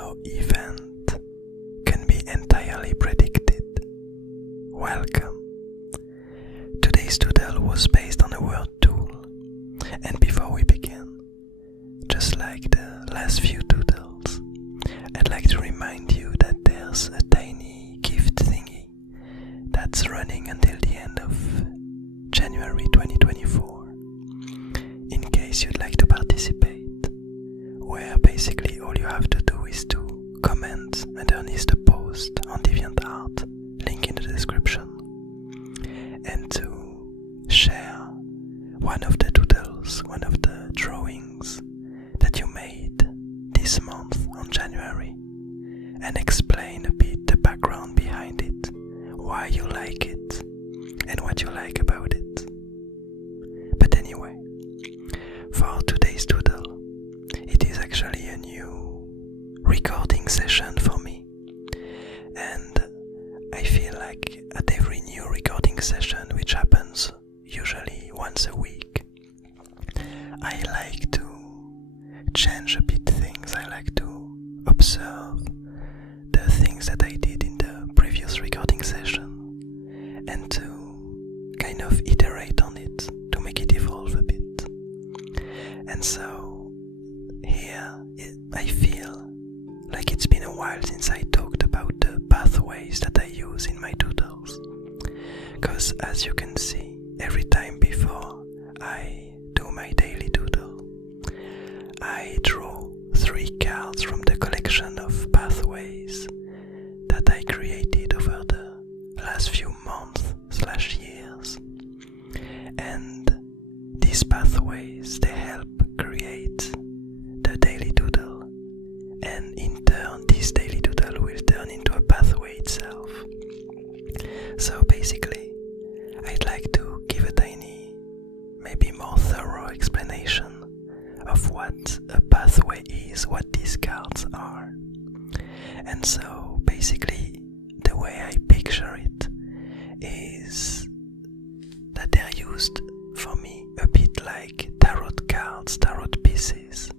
no event can be entirely predicted. Welcome. Today's doodle was based on the word tool. And before we begin, just like the last few doodles, I'd like to remind you that there's a tiny gift thingy that's running until the end of January 2024, in case you'd like to participate, where basically all you have to do is to comment underneath the post on DeviantArt, link in the description, and to share one of the doodles, one of the drawings that you made this month on January, and explain a bit the background behind it, why you like it, and what you like about it. But anyway, for today's doodle, it is actually a new recording session for me, and I feel like at every new recording session, which happens usually once a week, I like to change a bit things. I like to observe the things that I did in the previous recording session and to kind of iterate on it, to make it evolve a bit. And so here I feel like it's been a while since I talked about the pathways that I use in my doodles, because as you can see, every time before I do my daily doodle, I draw 3 cards from the collection of pathways that I created over the last few months/years. And these pathways, they help create the daily doodle, and in turn this daily doodle will turn into a pathway itself. So basically, I'd like to give a tiny, maybe more thorough explanation of what a pathway is, what these cards are. And so basically the way I picture it is that they're used for me a bit like tarot cards, tarot pieces,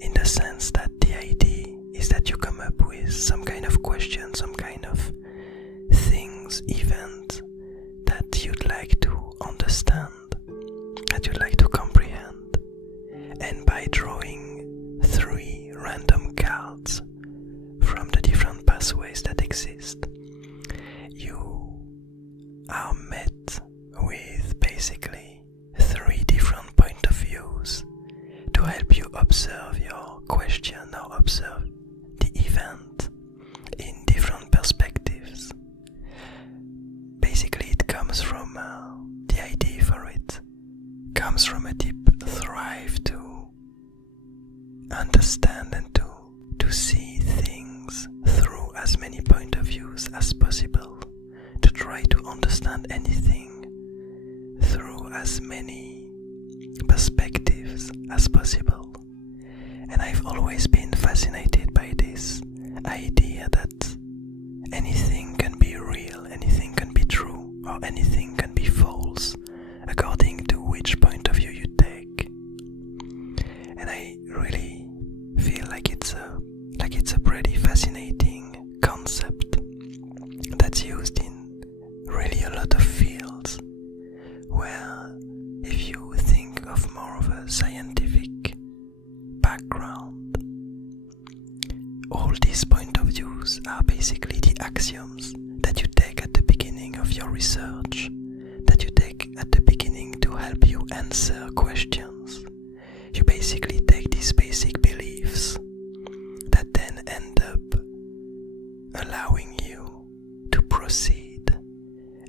in the sense that the idea is that you come up with some kind of question, some kind of things, event that you'd like to understand, that you'd like to comprehend. And by drawing 3 random cards from the different pathways that exist, you are met with basically 3 different point of views to help you observe your question or observe the event in different perspectives. Basically it comes from the idea for it comes from a deep drive to understand and to see things through as many point of views as possible, to try to understand anything through as many perspectives as possible. And I've always been fascinated by this idea that anything can be real, anything can be true, or anything can be false, according to which point of view you take. And I really feel like it's a pretty fascinating concept that's used in really a lot of fields, where if you think of more of a scientific background, all these point of views are basically the axioms that you take at the beginning of your research, that you take at the beginning to help you answer questions. You basically take these basic beliefs that then end up allowing you to proceed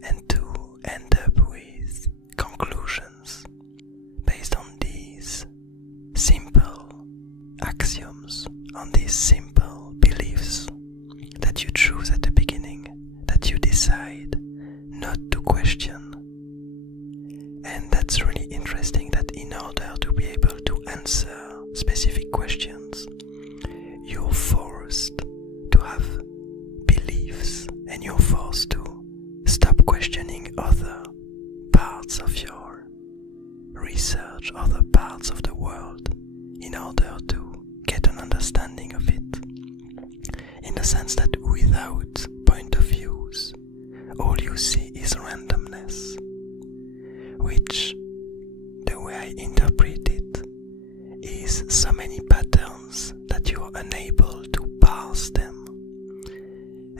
and to end up with conclusions based on these simple axioms, on these simple beliefs that you choose at the beginning, that you decide not to question. And that's really interesting, that in order to be able to answer specific questions, you're forced to have beliefs, and you're forced to stop questioning other parts of your research, other parts of the world, in order to get an understanding of it. the sense that without point of views, all you see is randomness, which, the way I interpret it, is so many patterns that you are unable to parse them.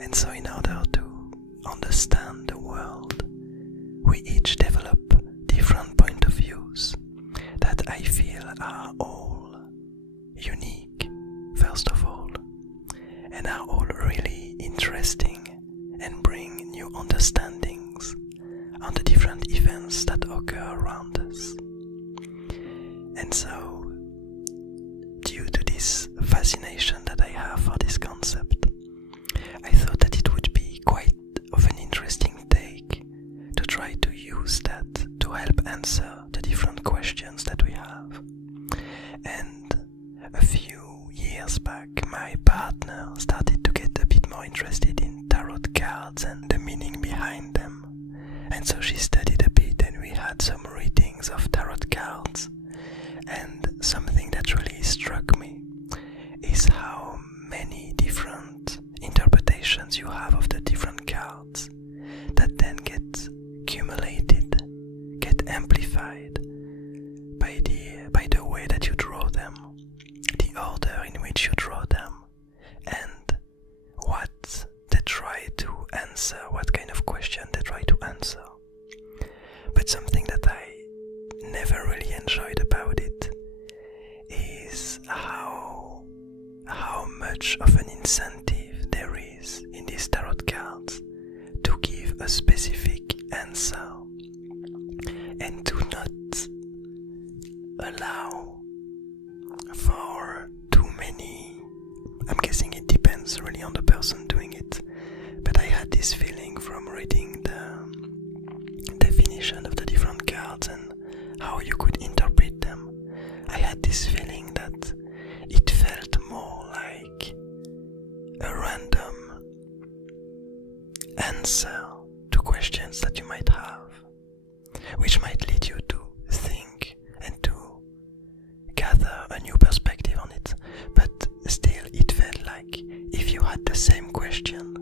And so in order to understand the world, we each develop different point of views that I feel are all unique, first of all, and are all really interesting and bring new understandings on the different events that occur around us. And so, due to this fascination that I have for this concept, I thought that it would be quite of an interesting take to try to use that to help answer the different questions that we have. And a few years back, my partner started to get a bit more interested in tarot cards and the meaning behind them. And so she studied a bit and we had some readings of tarot cards. And something that really struck me is how many different interpretations you have of the different cards that then get accumulated, get amplified by the way that you draw them, the order in which you draw them, and what they try to answer, what kind of question they try to answer. But something that I never really enjoyed about it is how much of an incentive there is in these tarot cards to give a specific answer and to not allow for too many. I'm guessing it depends really on the person doing it, but I had this feeling from reading the definition of the different cards and how you could interpret them. I had this feeling that it felt more like a random answer to questions that you might have, which might lead you to think and to gather a new perspective on it. But still, it felt like if you had the same question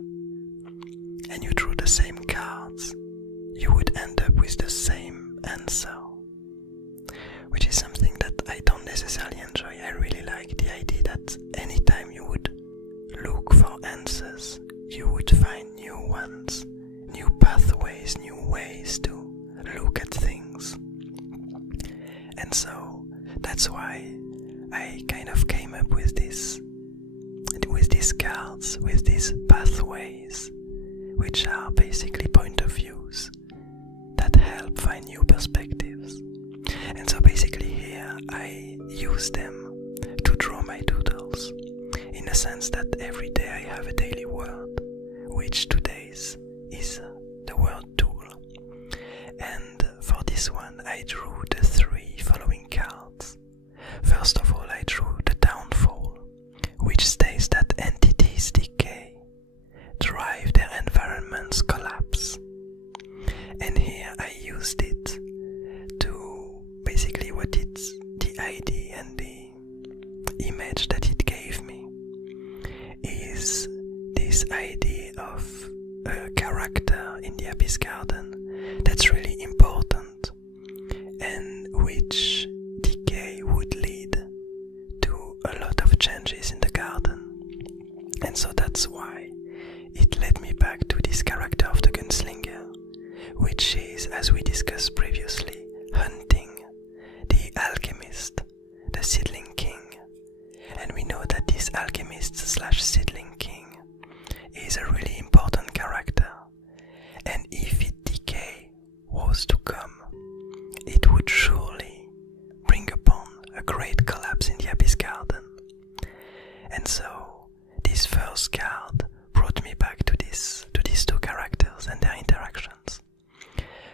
and you drew the same cards, you would end up with the same answer, which is something that I don't necessarily enjoy. I really like the idea that anytime you would look for answers, you would find new ones, new pathways, new ways to look at things. And so that's why I kind of came up with these cards, with these pathways, which are basically point of views that help find new perspectives. And so basically here I use them to draw my doodles, in a sense that every day I have a daily word, which today's is the word tool. And for this one I drew the 3 following cards. First of all, I drew the downfall, which states that entities decay, drive their environments collapse. And here I used it to basically what it's the idea and the image that it gave me is this idea of a character in the Abyss Garden that's really important and which decay would lead to a lot of changes in the garden. And so that's why it led me back to this character of the gunslinger, which is, as we discussed previously, hunting the alchemist, the seedling king. And we know that this alchemist / seedling king is a really important character. And if it decay was to come, it would surely bring upon a great collapse in the Abyss Garden. And so this first card brought me back to these 2 characters and their interactions.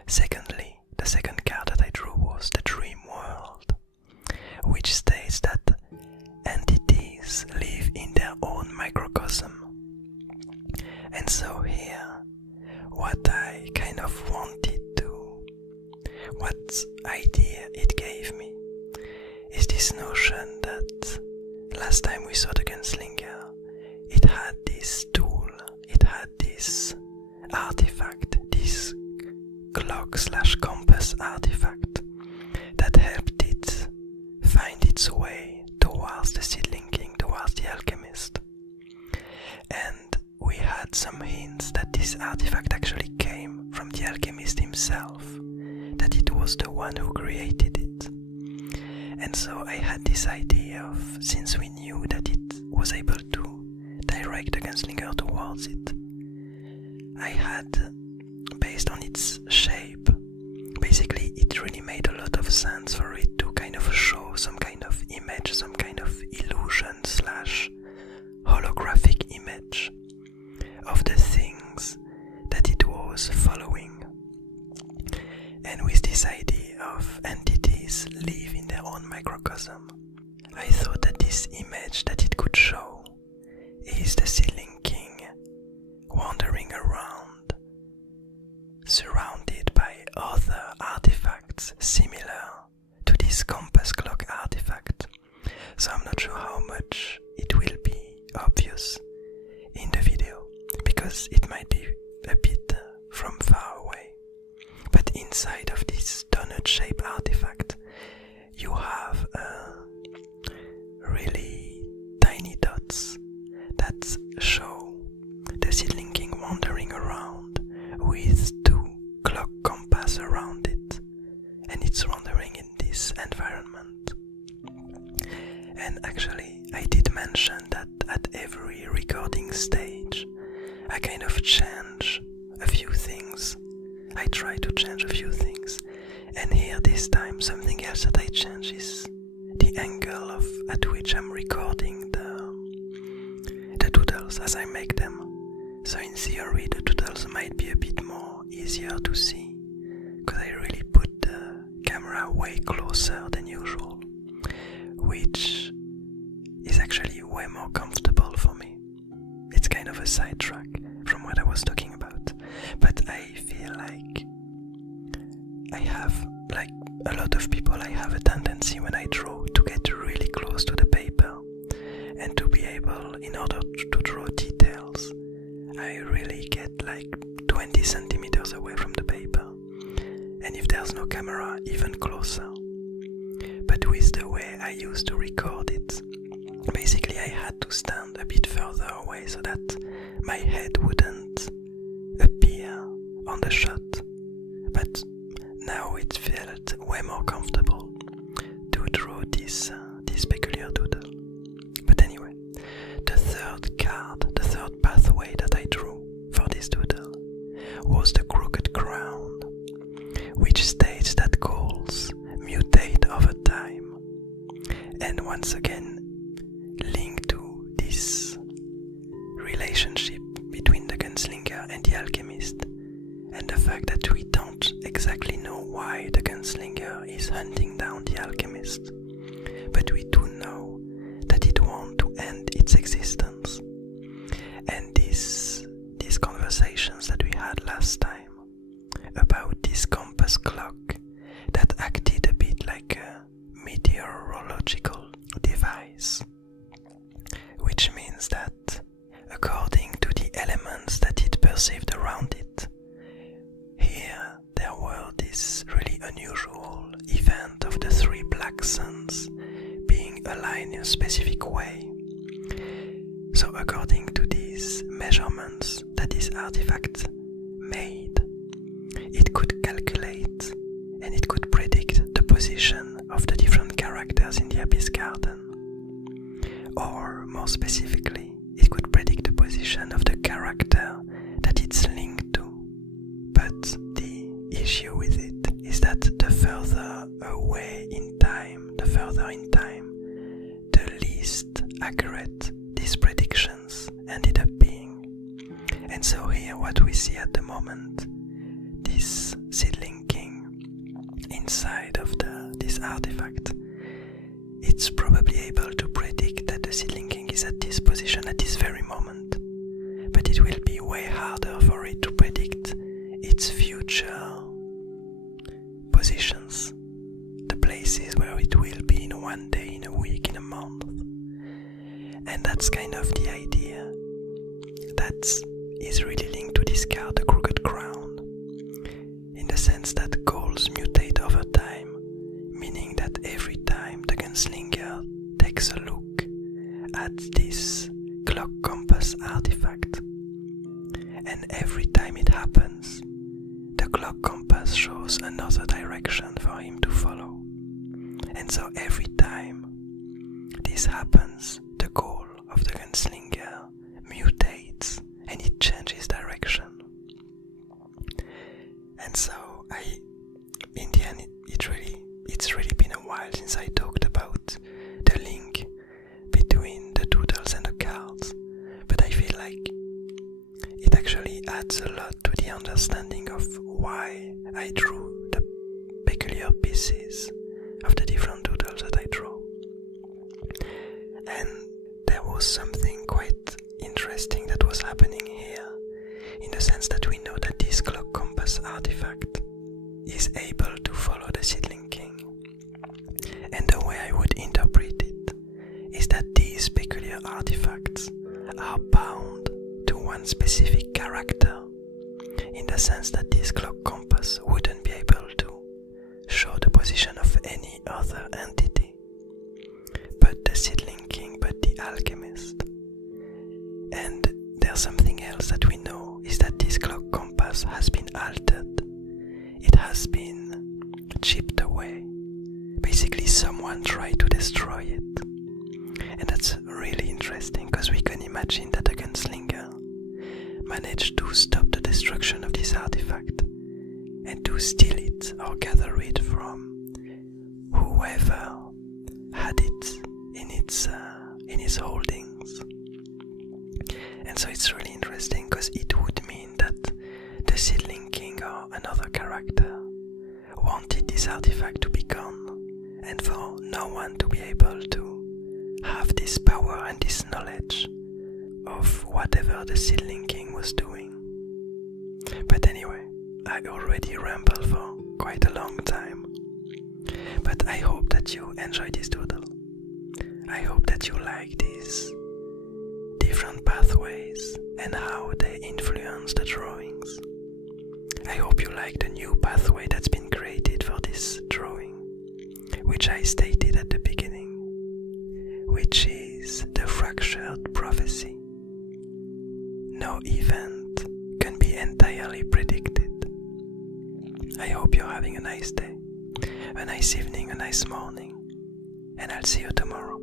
Secondly, the second card that I drew was the dream world, which states that entities live in their own microcosm. And so here, what I kind of wanted to, what idea it gave me, is this notion that last time we saw the gunslinger, it had this this artifact, this clock/compass artifact that helped it find its way towards the seedling king, towards the alchemist. And we had some hints that this artifact actually came from the alchemist himself, that it was the one who created it. And so I had this idea of, since we knew that it was able to direct the gunslinger towards it, I had, based on its shape, basically it really made a lot of sense for it to kind of show some kind of image, some kind of illusion/holographic image of the things that it was following. And with this idea of entities live in their own microcosm, I thought that this image that it could show is the seedling king wandering around, surrounded by other artifacts similar to this compass clock artifact. So I'm not sure how much it will be obvious in the video, because it might be a bit from far away. But inside of this donut-shaped artifact, you have really tiny dots that show the seedling king wandering around with two clock compass around it, and it's wandering in this environment. And actually, I did mention that at every recording stage, I kind of change a few things. I try to change a few things. And here this time, something else that I change is the angle at which I'm recording the doodles as I make them. So in theory, the doodles might be a bit more easier to see, because I really put the camera way closer than usual, which is actually way more comfortable for me. It's kind of a sidetrack from what I was talking about, but I feel like I have, like a lot of people, I have a tendency when I draw to get really close to the paper and to be able, in order to draw details, I really get like 20 centimeters away from the paper, and if there's no camera, even closer. But with the way I used to record it, basically I had to stand a bit further away so that my head wouldn't appear on the shot. But now it felt way more comfortable to draw this peculiar doodle. But anyway, the third card, the third pathway that I drew for this doodle was the crooked crown, which states that goals mutate over time, and once again linked to this relationship between the gunslinger and the alchemist, and the fact that we don't exactly know why the gunslinger is hunting down the alchemist, but we do know that it wants to end its existence. And these conversations that we had last time about this compass clock that acted a bit like a meteorological device, which means that according to the elements that it perceived around it, here there were this really unusual event of the three black suns being aligned in a specific way. So according to these measurements that this artifact made, it could calculate and it could predict the position of the different characters in the Abyss Garden. Or more specifically, it could predict the position of the character that it's linked to. But the issue with it is that the further away in time, the least accurate these predictions ended up being. And so here what we see at the moment, this seedling king inside of this artifact, it's probably able to predict that the seedling king is at this position at this very moment, but it will be way harder for it to predict its future positions, the places where it will be in one day, in a week, in a month. And that's kind of the idea, that is really linked to discard the crooked crown, in the sense that goals mutate over time, meaning that every time the gunslinger takes a look at this clock compass artifact, and every time it happens, the clock compass shows another direction for him to follow. And so every time this happens, the goal of the gunslinger mutates and it changes direction. And so in the end, it's really been a while since I talked about the link between the doodles and the cards, but I feel like it actually adds a lot to the understanding of why I drew the peculiar pieces of the different doodles that I draw. And there was something quite interesting that was happening here, in the sense that we know that this clock compass artifact is able to follow the seedling king. And the way I would interpret it is that these peculiar artifacts are bound to one specific character, in the sense that this clock compass wouldn't be able to show the position of any other entity but the seedling king, but the alchemist. And there's something else that we know, is that this clock compass has been altered. It has been chipped away. Basically someone tried to destroy it. And that's really interesting, because we can imagine that the gunslinger managed to stop the destruction of this artifact and to steal it or gather it from whoever had it in its holdings. And so it's really interesting, because it would mean that the seedling king or another character wanted this artifact to be gone, and for no one to be able to have this power and this knowledge of whatever the seedling king was doing. But anyway, I already rambled for quite a long time. But I hope that you enjoy this doodle. I hope that you like these different pathways and how they influence the drawings. I hope you like the new pathway that's been created for this drawing, which I stated at the beginning, which is the fractured prophecy. No event can be entirely predicted. I hope you're having a nice day, a nice evening, a nice morning, and I'll see you tomorrow.